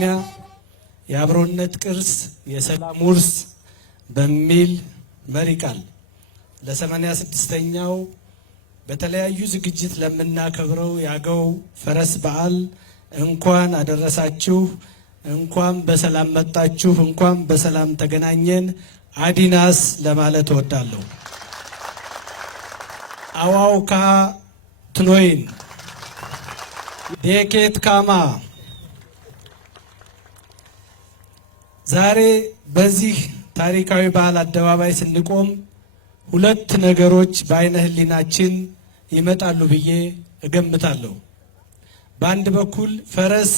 በቅድሚያ የአብሮነት ቅርስ የሰላም ውርስ በሚል መሪ ቃል ለ86ኛው በተለያዩ ዝግጅት ለምናከብረው የአገው ፈረስ በዓል እንኳን አደረሳችሁ፣ እንኳን በሰላም መጣችሁ፣ እንኳን በሰላም ተገናኘን አዲናስ ለማለት እወዳለሁ። አዋውካ ትኖይን ዴኬት ካማ ዛሬ በዚህ ታሪካዊ በዓል አደባባይ ስንቆም ሁለት ነገሮች በአይነ ህሊናችን ይመጣሉ ብዬ እገምታለሁ። በአንድ በኩል ፈረስ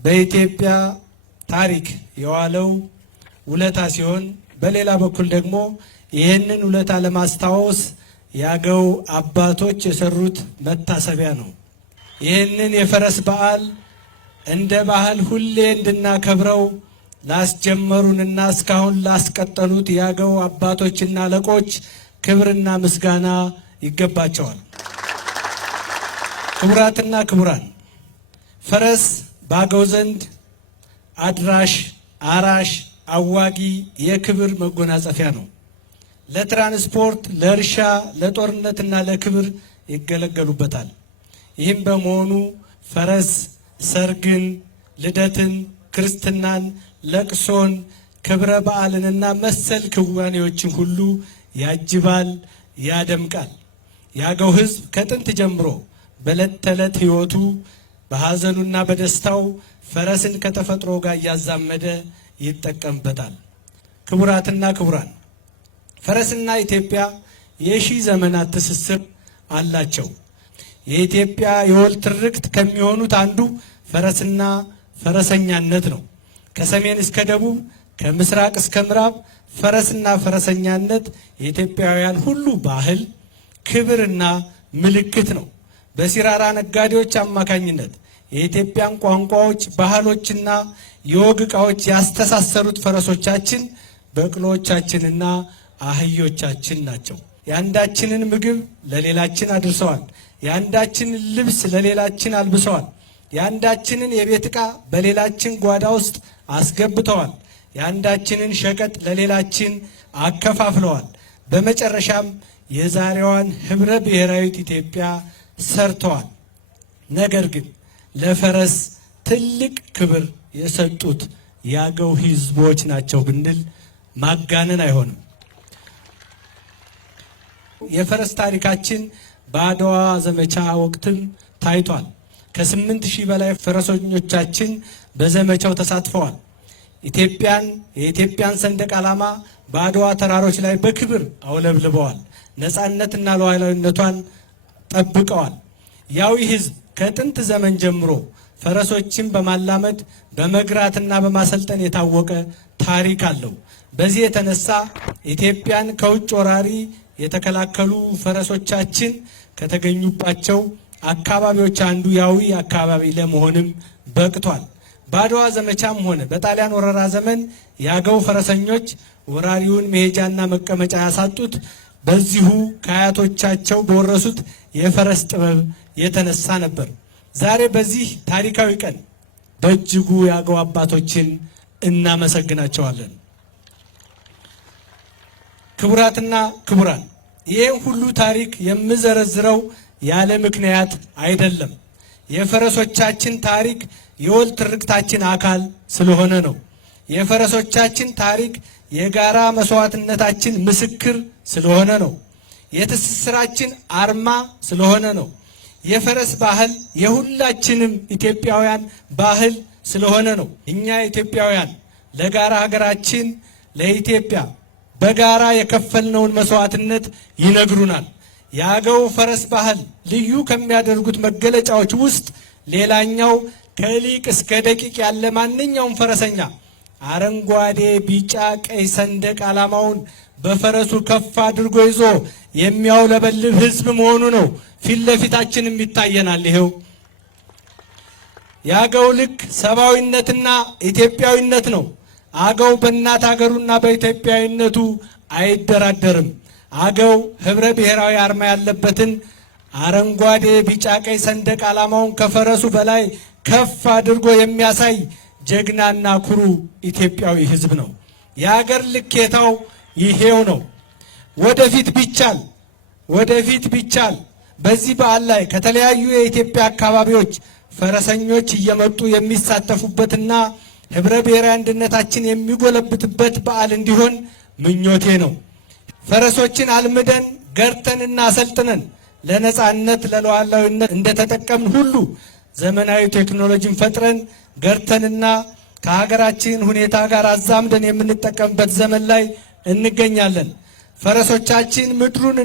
በኢትዮጵያ ታሪክ የዋለው ውለታ ሲሆን፣ በሌላ በኩል ደግሞ ይህንን ውለታ ለማስታወስ የአገው አባቶች የሰሩት መታሰቢያ ነው። ይህንን የፈረስ በዓል እንደ ባህል ሁሌ እንድናከብረው ላስጀመሩንና እስካሁን ላስቀጠሉት የአገው አባቶችና አለቆች ክብርና ምስጋና ይገባቸዋል። ክቡራትና ክቡራን፣ ፈረስ በአገው ዘንድ አድራሽ፣ አራሽ፣ አዋጊ የክብር መጎናጸፊያ ነው። ለትራንስፖርት፣ ለእርሻ፣ ለጦርነትና ለክብር ይገለገሉበታል። ይህም በመሆኑ ፈረስ ሰርግን፣ ልደትን፣ ክርስትናን፣ ለቅሶን፣ ክብረ በዓልንና መሰል ክዋኔዎችን ሁሉ ያጅባል፣ ያደምቃል። የአገው ሕዝብ ከጥንት ጀምሮ በዕለት ተዕለት ሕይወቱ በሐዘኑና በደስታው ፈረስን ከተፈጥሮ ጋር እያዛመደ ይጠቀምበታል። ክቡራትና ክቡራን፣ ፈረስና ኢትዮጵያ የሺህ ዘመናት ትስስር አላቸው። የኢትዮጵያ የወል ትርክት ከሚሆኑት አንዱ ፈረስና ፈረሰኛነት ነው። ከሰሜን እስከ ደቡብ፣ ከምስራቅ እስከ ምዕራብ ፈረስና ፈረሰኛነት የኢትዮጵያውያን ሁሉ ባህል፣ ክብርና ምልክት ነው። በሲራራ ነጋዴዎች አማካኝነት የኢትዮጵያን ቋንቋዎች፣ ባህሎችና የወግ ዕቃዎች ያስተሳሰሩት ፈረሶቻችን በቅሎቻችንና አህዮቻችን ናቸው። የአንዳችንን ምግብ ለሌላችን አድርሰዋል። የአንዳችንን ልብስ ለሌላችን አልብሰዋል። የአንዳችንን የቤት ዕቃ በሌላችን ጓዳ ውስጥ አስገብተዋል። የአንዳችንን ሸቀጥ ለሌላችን አከፋፍለዋል። በመጨረሻም የዛሬዋን ህብረ ብሔራዊት ኢትዮጵያ ሰርተዋል። ነገር ግን ለፈረስ ትልቅ ክብር የሰጡት የአገው ህዝቦች ናቸው ብንል ማጋነን አይሆንም። የፈረስ ታሪካችን በአድዋ ዘመቻ ወቅትም ታይቷል። ከ8000 በላይ ፈረሰኞቻችን በዘመቻው ተሳትፈዋል። የኢትዮጵያን ሰንደቅ ዓላማ በአድዋ ተራሮች ላይ በክብር አውለብልበዋል። ነፃነትና ሉዓላዊነቷን ጠብቀዋል። ያዊ ህዝብ ከጥንት ዘመን ጀምሮ ፈረሶችን በማላመድ በመግራትና በማሰልጠን የታወቀ ታሪክ አለው። በዚህ የተነሳ ኢትዮጵያን ከውጭ ወራሪ የተከላከሉ ፈረሶቻችን ከተገኙባቸው አካባቢዎች አንዱ ያዊ አካባቢ ለመሆንም በቅቷል። በአድዋ ዘመቻም ሆነ በጣሊያን ወረራ ዘመን የአገው ፈረሰኞች ወራሪውን መሄጃና መቀመጫ ያሳጡት በዚሁ ከአያቶቻቸው በወረሱት የፈረስ ጥበብ የተነሳ ነበር። ዛሬ በዚህ ታሪካዊ ቀን በእጅጉ የአገው አባቶችን እናመሰግናቸዋለን። ክቡራትና ክቡራን፣ ይህን ሁሉ ታሪክ የምዘረዝረው ያለ ምክንያት አይደለም። የፈረሶቻችን ታሪክ የወል ትርክታችን አካል ስለሆነ ነው። የፈረሶቻችን ታሪክ የጋራ መስዋዕትነታችን ምስክር ስለሆነ ነው። የትስስራችን አርማ ስለሆነ ነው። የፈረስ ባህል የሁላችንም ኢትዮጵያውያን ባህል ስለሆነ ነው። እኛ ኢትዮጵያውያን ለጋራ ሀገራችን ለኢትዮጵያ በጋራ የከፈልነውን መስዋዕትነት ይነግሩናል። የአገው ፈረስ ባህል ልዩ ከሚያደርጉት መገለጫዎች ውስጥ ሌላኛው ከሊቅ እስከ ደቂቅ ያለ ማንኛውም ፈረሰኛ አረንጓዴ፣ ቢጫ፣ ቀይ ሰንደቅ ዓላማውን በፈረሱ ከፍ አድርጎ ይዞ የሚያውለበልብ ህዝብ መሆኑ ነው። ፊት ለፊታችንም ይታየናል። ይሄው የአገው ልክ ሰብአዊነትና ኢትዮጵያዊነት ነው። አገው በእናት ሀገሩና በኢትዮጵያዊነቱ አይደራደርም። አገው ህብረ ብሔራዊ አርማ ያለበትን አረንጓዴ ቢጫ ቀይ ሰንደቅ ዓላማውን ከፈረሱ በላይ ከፍ አድርጎ የሚያሳይ ጀግናና ኩሩ ኢትዮጵያዊ ሕዝብ ነው። የሀገር ልኬታው ይሄው ነው። ወደፊት ቢቻል በዚህ በዓል ላይ ከተለያዩ የኢትዮጵያ አካባቢዎች ፈረሰኞች እየመጡ የሚሳተፉበትና ህብረ ብሔራዊ አንድነታችን የሚጎለብትበት በዓል እንዲሆን ምኞቴ ነው። ፈረሶችን አልምደን ገርተንና አሰልጥነን ለነጻነት ለሉዓላዊነት እንደተጠቀምን ሁሉ ዘመናዊ ቴክኖሎጂን ፈጥረን ገርተንና ከሀገራችን ሁኔታ ጋር አዛምደን የምንጠቀምበት ዘመን ላይ እንገኛለን። ፈረሶቻችን ምድሩን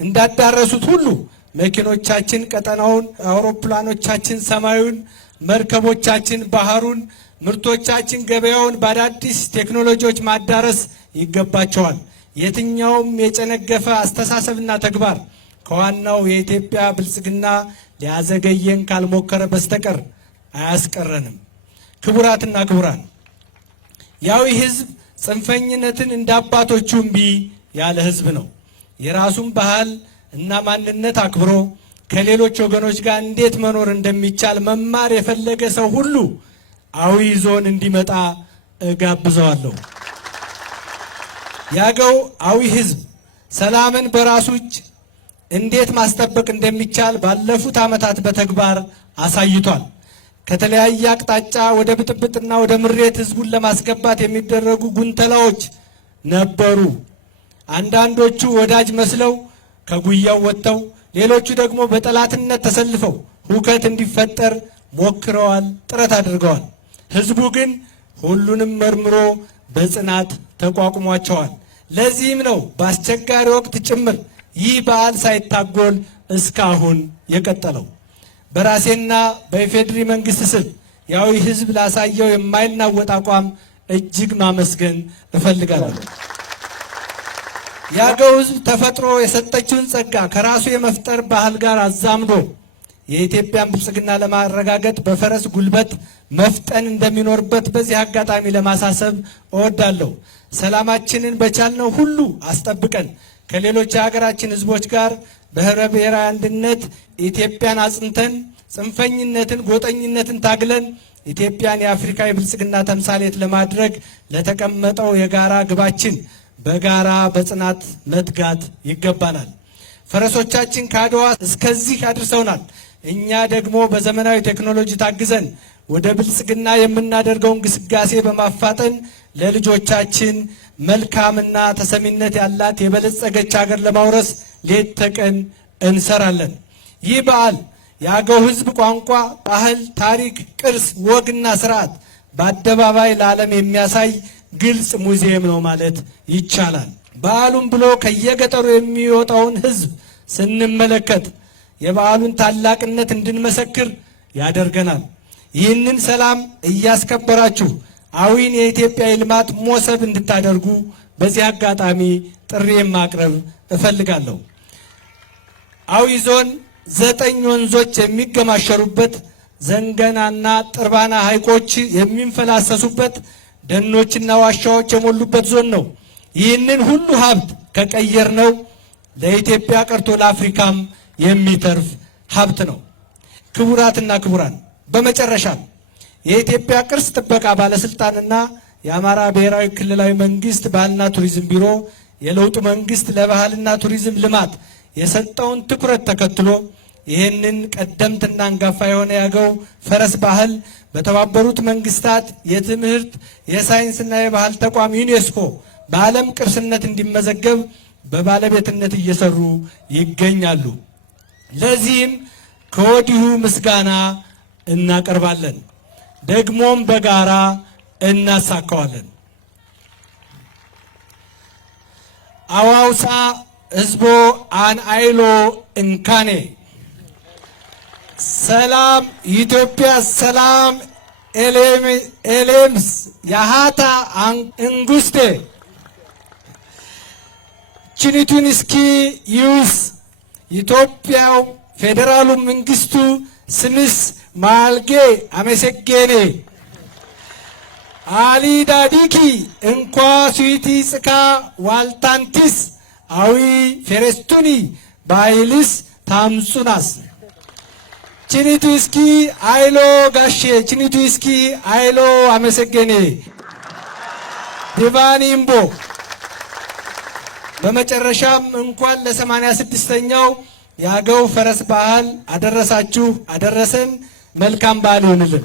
እንዳዳረሱት ሁሉ መኪኖቻችን ቀጠናውን፣ አውሮፕላኖቻችን ሰማዩን፣ መርከቦቻችን ባህሩን፣ ምርቶቻችን ገበያውን በአዳዲስ ቴክኖሎጂዎች ማዳረስ ይገባቸዋል። የትኛውም የጨነገፈ አስተሳሰብና ተግባር ከዋናው የኢትዮጵያ ብልጽግና ሊያዘገየን ካልሞከረ በስተቀር አያስቀረንም። ክቡራትና ክቡራን፣ ያው ሕዝብ ጽንፈኝነትን እንደ አባቶቹ እምቢ ያለ ሕዝብ ነው። የራሱን ባህል እና ማንነት አክብሮ ከሌሎች ወገኖች ጋር እንዴት መኖር እንደሚቻል መማር የፈለገ ሰው ሁሉ አዊ ዞን እንዲመጣ እጋብዘዋለሁ። ያገው አዊ ሕዝብ ሰላምን በራሱ እጅ እንዴት ማስጠበቅ እንደሚቻል ባለፉት ዓመታት በተግባር አሳይቷል። ከተለያየ አቅጣጫ ወደ ብጥብጥና ወደ ምሬት ሕዝቡን ለማስገባት የሚደረጉ ጉንተላዎች ነበሩ። አንዳንዶቹ ወዳጅ መስለው ከጉያው ወጥተው፣ ሌሎቹ ደግሞ በጠላትነት ተሰልፈው ሁከት እንዲፈጠር ሞክረዋል፣ ጥረት አድርገዋል። ሕዝቡ ግን ሁሉንም መርምሮ በጽናት ተቋቁሟቸዋል። ለዚህም ነው በአስቸጋሪ ወቅት ጭምር ይህ በዓል ሳይታጎል እስካሁን የቀጠለው። በራሴና በኢፌዴሪ መንግስት ስም ያዊ ሕዝብ ላሳየው የማይናወጥ አቋም እጅግ ማመስገን እፈልጋለሁ። ያገው ሕዝብ ተፈጥሮ የሰጠችውን ጸጋ ከራሱ የመፍጠር ባህል ጋር አዛምዶ የኢትዮጵያን ብልጽግና ለማረጋገጥ በፈረስ ጉልበት መፍጠን እንደሚኖርበት በዚህ አጋጣሚ ለማሳሰብ እወዳለሁ። ሰላማችንን በቻልነው ሁሉ አስጠብቀን ከሌሎች የሀገራችን ሕዝቦች ጋር በህብረ ብሔራዊ አንድነት ኢትዮጵያን አጽንተን ጽንፈኝነትን፣ ጎጠኝነትን ታግለን ኢትዮጵያን የአፍሪካ የብልጽግና ተምሳሌት ለማድረግ ለተቀመጠው የጋራ ግባችን በጋራ በጽናት መትጋት ይገባናል። ፈረሶቻችን ከአድዋ እስከዚህ አድርሰውናል። እኛ ደግሞ በዘመናዊ ቴክኖሎጂ ታግዘን ወደ ብልጽግና የምናደርገውን ግስጋሴ በማፋጠን ለልጆቻችን መልካምና ተሰሚነት ያላት የበለጸገች ሀገር ለማውረስ ሌት ተቀን እንሰራለን። ይህ በዓል የአገው ሕዝብ ቋንቋ፣ ባህል፣ ታሪክ፣ ቅርስ፣ ወግና ስርዓት በአደባባይ ለዓለም የሚያሳይ ግልጽ ሙዚየም ነው ማለት ይቻላል። በዓሉን ብሎ ከየገጠሩ የሚወጣውን ሕዝብ ስንመለከት የበዓሉን ታላቅነት እንድንመሰክር ያደርገናል። ይህንን ሰላም እያስከበራችሁ አዊን የኢትዮጵያ የልማት ሞሰብ እንድታደርጉ በዚህ አጋጣሚ ጥሪዬን ማቅረብ እፈልጋለሁ። አዊ ዞን 9 ወንዞች የሚገማሸሩበት፣ ዘንገናና ጥርባና ሐይቆች የሚንፈላሰሱበት፣ ደኖችና ዋሻዎች የሞሉበት ዞን ነው። ይህንን ሁሉ ሀብት ከቀየርነው ለኢትዮጵያ ቀርቶ ለአፍሪካም የሚተርፍ ሀብት ነው። ክቡራትና ክቡራን፣ በመጨረሻም የኢትዮጵያ ቅርስ ጥበቃ ባለስልጣንና የአማራ ብሔራዊ ክልላዊ መንግስት ባህልና ቱሪዝም ቢሮ የለውጡ መንግስት ለባህልና ቱሪዝም ልማት የሰጠውን ትኩረት ተከትሎ ይህንን ቀደምትና አንጋፋ የሆነ ያገው ፈረስ ባህል በተባበሩት መንግስታት የትምህርት የሳይንስና የባህል ተቋም ዩኔስኮ በዓለም ቅርስነት እንዲመዘገብ በባለቤትነት እየሰሩ ይገኛሉ። ለዚህም ከወዲሁ ምስጋና እናቀርባለን፣ ደግሞም በጋራ እናሳካዋለን። አዋውሳ ህዝቦ አን አይሎ እንካኔ ሰላም ኢትዮጵያ ሰላም ኤሌምስ ያሃታ እንጉስቴ ችኒቱን እስኪ ዩስ ኢትዮጵያው ፌዴራሉ መንግስቱ ስምስ ማልጌ አመሰገኔ አሊ ዳዲኪ እንኳ ስዊቲ ጽካ ዋልታንቲስ አዊ ፌሬስቱኒ ባይልስ ታምጹናስ ችኒቱ እስኪ አይሎ ጋሼ ችኒቱ እስኪ አይሎ አመሰገኔ ዲቫኒምቦ። በመጨረሻም እንኳን ለ86ኛው የአገው ፈረስ በዓል አደረሳችሁ አደረሰን። መልካም በዓል ይሁንልን።